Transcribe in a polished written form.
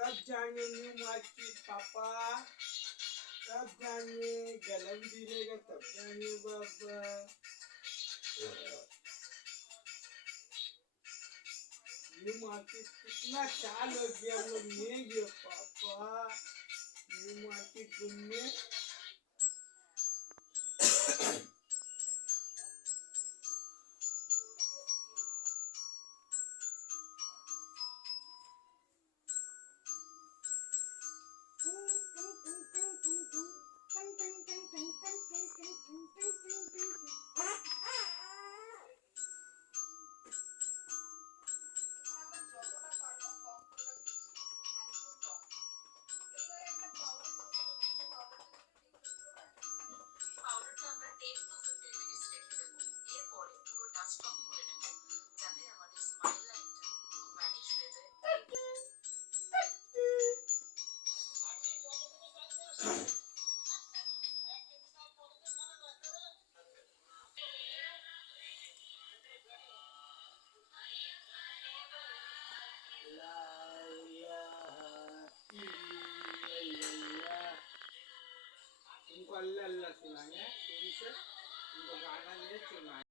कब जाएंगे new market पापा? कब जाएंगे? गलम दिलेगा तब जाएंगे बाबा। न्यू मार्केट कितना साल हो गया हम लोग नहीं गए पापा न्यू मार्केट घूमने। तुमको अल्लाह अल्लाह सुनाए, तुमसे तुमको गाना नहीं सुनाए।